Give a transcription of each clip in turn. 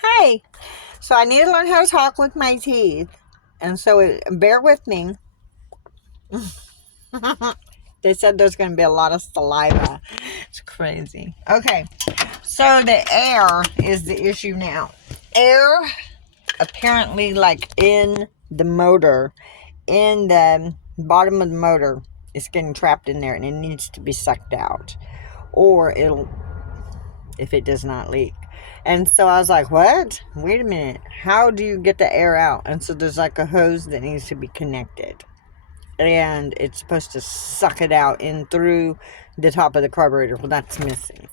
Hey, so I need to learn how to talk with my teeth. And so bear with me. They said there's going to be a lot of saliva. It's crazy. Okay, so the air is the issue now. Air, apparently, like in the motor, in the bottom of the motor, is getting trapped in there and it needs to be sucked out. Or it'll, if it does not leak. And so I was like, what? Wait a minute. How do you get the air out? And so there's like a hose that needs to be connected. And it's supposed to suck it out in through the top of the carburetor. Well, that's missing.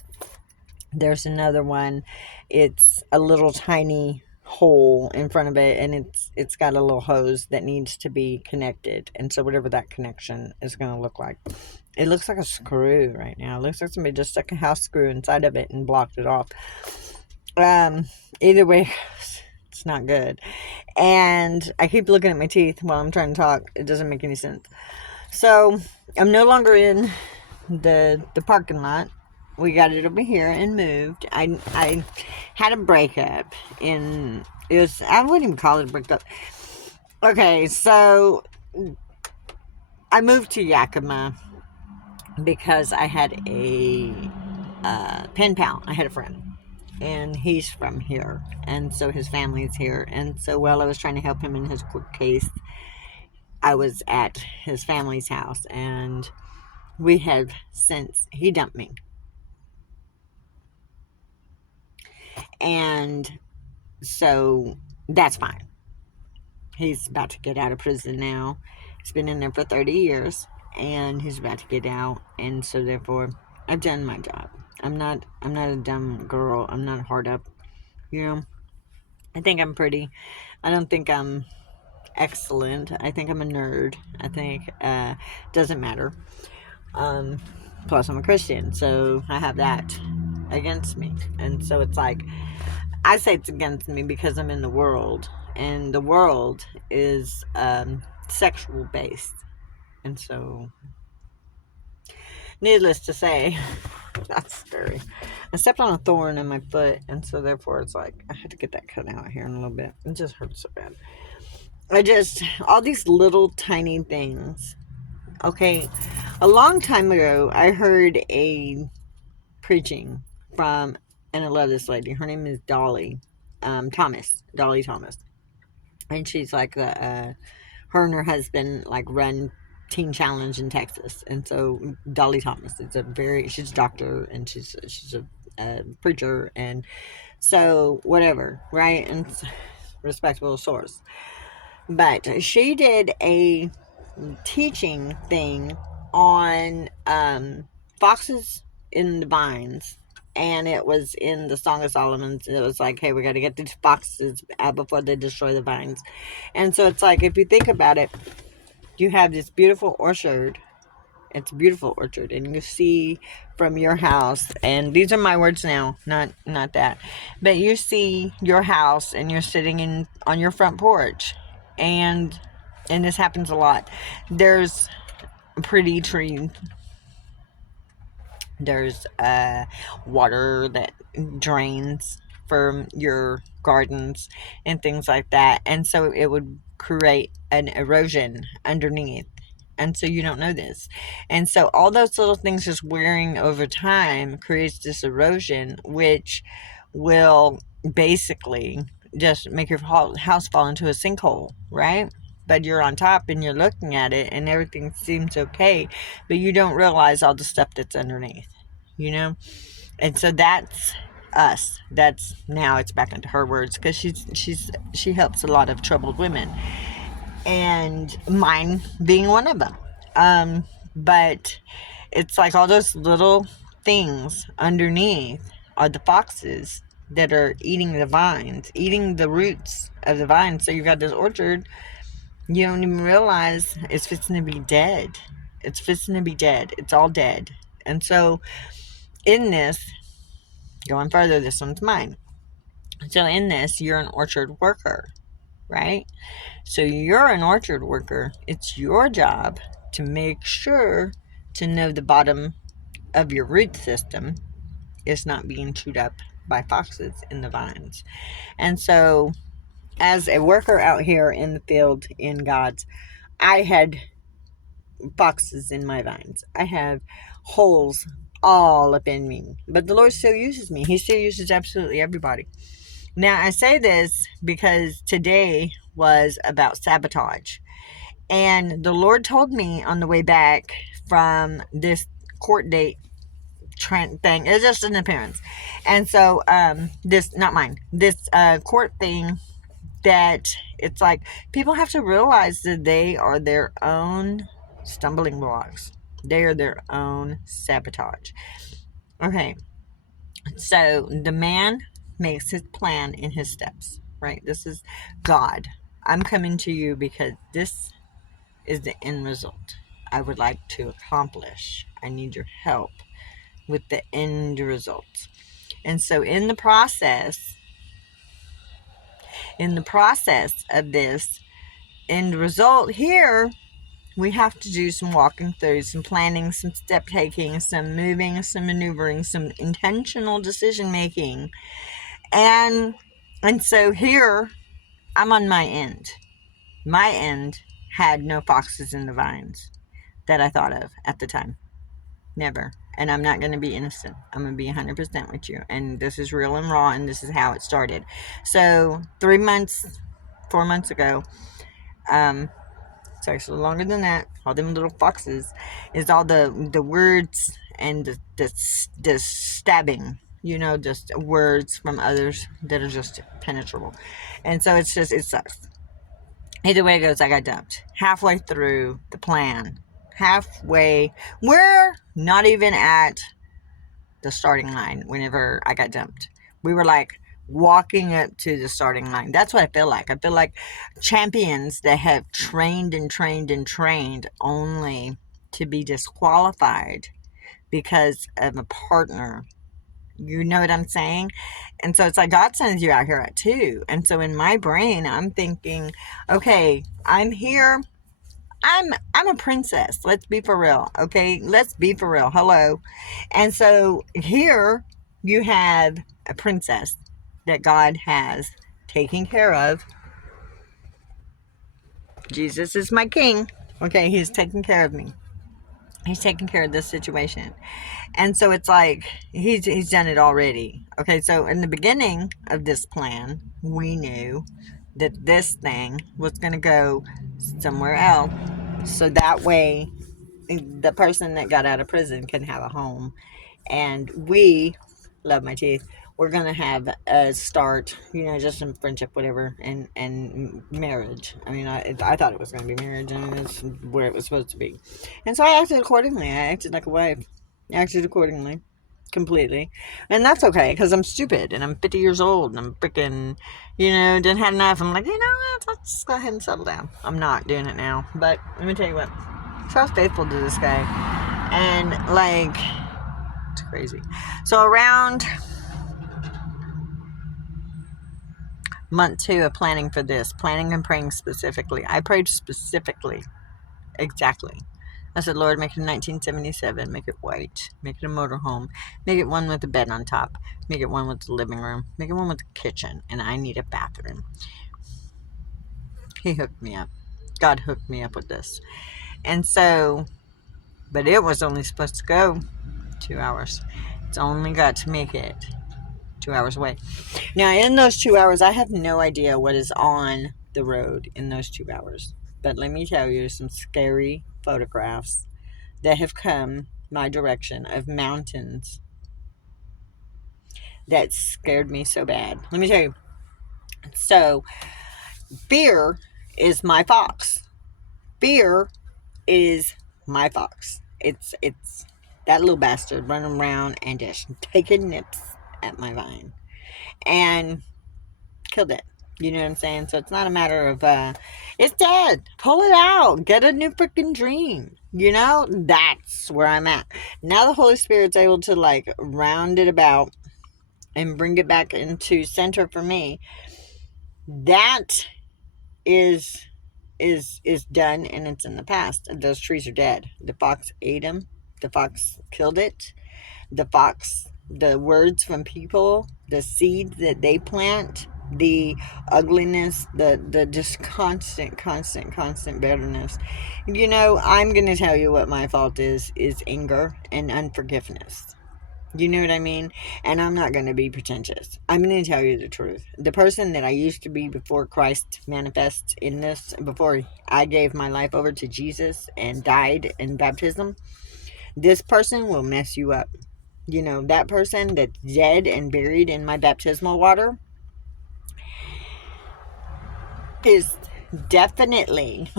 There's another one. It's a little tiny hole in front of it, and it's got a little hose that needs to be connected. And so whatever that connection is going to look like. It looks like a screw right now. It looks like somebody just stuck a house screw inside of it and blocked it off. Either way, it's not good. And I keep looking at my teeth while I'm trying to talk. It doesn't make any sense. So I'm no longer in the parking lot. We got it over here and moved. I had a breakup in it was I wouldn't even call it a breakup. Okay, so I moved to Yakima because I had a pen pal. I had a friend. And he's from here, and so his family's here. And so while I was trying to help him in his court case, I was at his family's house, and we have since he dumped me. And so that's fine. He's about to get out of prison now. He's been in there for 30 years, and he's about to get out. And so therefore, I've done my job. I'm not a dumb girl. I'm not hard up. I think I'm pretty. I don't think I'm excellent. I think I'm a nerd. I think doesn't matter. Plus, I'm a Christian, so I have that against me. And so it's like, I say it's against me because I'm in the world, and the world is sexual based. And so, needless to say, that's scary. I stepped on a thorn in my foot, and so therefore it's like, I had to get that cut out here in a little bit. It just hurts so bad. All these little tiny things. Okay, a long time ago, I heard a preaching from, and I love this lady. Her name is Dolly Thomas. And she's like her and her husband like run Teen Challenge in Texas. And so Dolly Thomas is she's a doctor, and she's a preacher, and so whatever, right? And respectable source. But she did a teaching thing on foxes in the vines, and it was in the Song of Solomon. It was like, hey, we got to get these foxes out before they destroy the vines. And so it's like, if you think about it, you have this beautiful orchard. It's a beautiful orchard, and you see from your house, and these are my words now, not that, but you see your house, and you're sitting on your front porch, and this happens a lot. There's a pretty tree. There's water that drains from your gardens and things like that, and so it would create an erosion underneath. And so you don't know this. And so all those little things just wearing over time creates this erosion, which will basically just make your house fall into a sinkhole, right? But you're on top and you're looking at it and everything seems okay, but you don't realize all the stuff that's underneath, you know? And so that's us. That's now it's back into her words, because she helps a lot of troubled women, and mine being one of them. But it's like all those little things underneath are the foxes that are eating the vines, eating the roots of the vines. So you've got this orchard, you don't even realize it's fixing to be dead. It's fixing to be dead. It's all dead. And so in this, going further, this one's mine. So in this, you're an orchard worker, right? So you're an orchard worker. It's your job to make sure to know the bottom of your root system is not being chewed up by foxes in the vines. And so, as a worker out here in the field in God's, I had foxes in my vines. I have holes all up in me. But the Lord still uses me. He still uses absolutely everybody. Now, I say this because today was about sabotage. And the Lord told me on the way back from this court date thing, it's just an appearance. And so, this court thing, that it's like people have to realize that they are their own stumbling blocks. They are their own sabotage. Okay, so the man makes his plan in his steps, right? This is God. I'm coming to you because this is the end result I would like to accomplish. I need your help with the end result. And so in the process of this end result here, we have to do some walking through, some planning, some step taking, some moving, some maneuvering, some intentional decision making. And so here I'm on my end. My end had no foxes in the vines that I thought of at the time. Never. And I'm not going to be innocent. I'm going to be 100% with you. And this is real and raw, and this is how it started. So 4 months ago, it's actually longer than that, all them little foxes, is all the words and the stabbing, just words from others that are just penetrable. And so it sucks. Either way it goes, I got dumped halfway through the plan. We're not even at the starting line whenever I got dumped. We were like walking up to the starting line. That's what I feel like. I feel like champions that have trained and trained and trained only to be disqualified because of a partner. You know what I'm saying? And so it's like God sends you out here at 2. And so in my brain, I'm thinking, okay, I'm here. I'm a princess. Let's be for real. Okay, let's be for real. Hello. And so here you have a princess that God has taken care of. Jesus is my king. Okay, he's taking care of me. He's taking care of this situation. And so it's like he's done it already. Okay, so in the beginning of this plan, we knew that this thing was going to go somewhere else. So that way, the person that got out of prison can have a home. And we, love my teeth, we're going to have a start, just some friendship, whatever, and marriage. I mean, I thought it was going to be marriage, and it's where it was supposed to be. And so I acted accordingly. I acted like a wife. I acted accordingly. Completely. And that's okay, because I'm stupid, and I'm 50 years old, and I'm freaking, didn't have enough. I'm like, let's just go ahead and settle down. I'm not doing it now. But let me tell you what. So I was faithful to this guy. And, it's crazy. So around month 2 of planning for this, planning and praying specifically, I prayed specifically, exactly. I said, Lord, make it a 1977, make it white, make it a motorhome, make it one with a bed on top, make it one with the living room, make it one with the kitchen, and I need a bathroom. He hooked me up. God hooked me up with this. And so, but it was only supposed to go 2 hours. It's only got to make it 2 hours away. Now, in those 2 hours, I have no idea what is on the road in those 2 hours. But let me tell you some scary photographs that have come my direction of mountains that scared me so bad. Let me tell you. So, fear is my fox. Fear is my fox. It's that little bastard running around and just taking nips at my vine. And killed it. You know what I'm saying? So it's not a matter of, it's dead. Pull it out. Get a new freaking dream. That's where I'm at. Now the Holy Spirit's able to, round it about and bring it back into center for me. That is done, and it's in the past. Those trees are dead. The fox ate them. The fox killed it. The words from people the seed that they plant, the ugliness, the just constant bitterness. I'm going to tell you what my fault is anger and unforgiveness. You know what I mean? And I'm not going to be pretentious. I'm going to tell you the truth. The person that I used to be before Christ manifests in this, before I gave my life over to Jesus and died in baptism, this person will mess you up. That person that's dead and buried in my baptismal water is definitely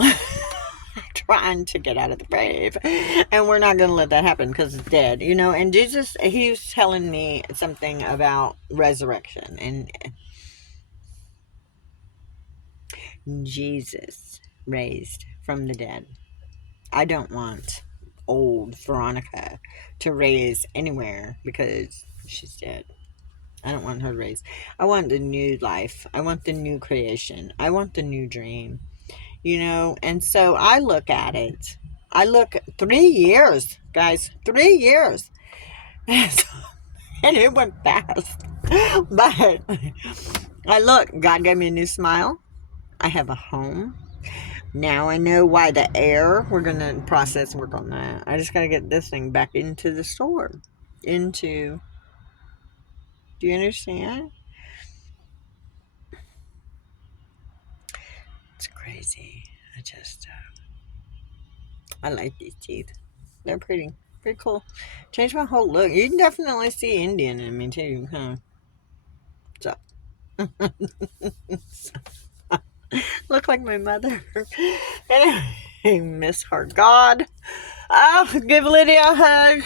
trying to get out of the grave, and we're not going to let that happen because it's dead. And Jesus, he's telling me something about resurrection, and Jesus raised from the dead. I don't want old Veronica to raise anywhere because she's dead. I don't want her to raise. I want the new life. I want the new creation. I want the new dream. And so I look at it. I look 3 years, guys, 3 years. And it went fast. But I look, God gave me a new smile. I have a home. Now I know why the air, we're going to process and work on that. I just got to get this thing back into the store. Do you understand? It's crazy. I like these teeth. They're pretty cool. Changed my whole look. You can definitely see Indian in me too, huh? So, look like my mother. Anyway, miss her. God, I'll give Lydia a hug.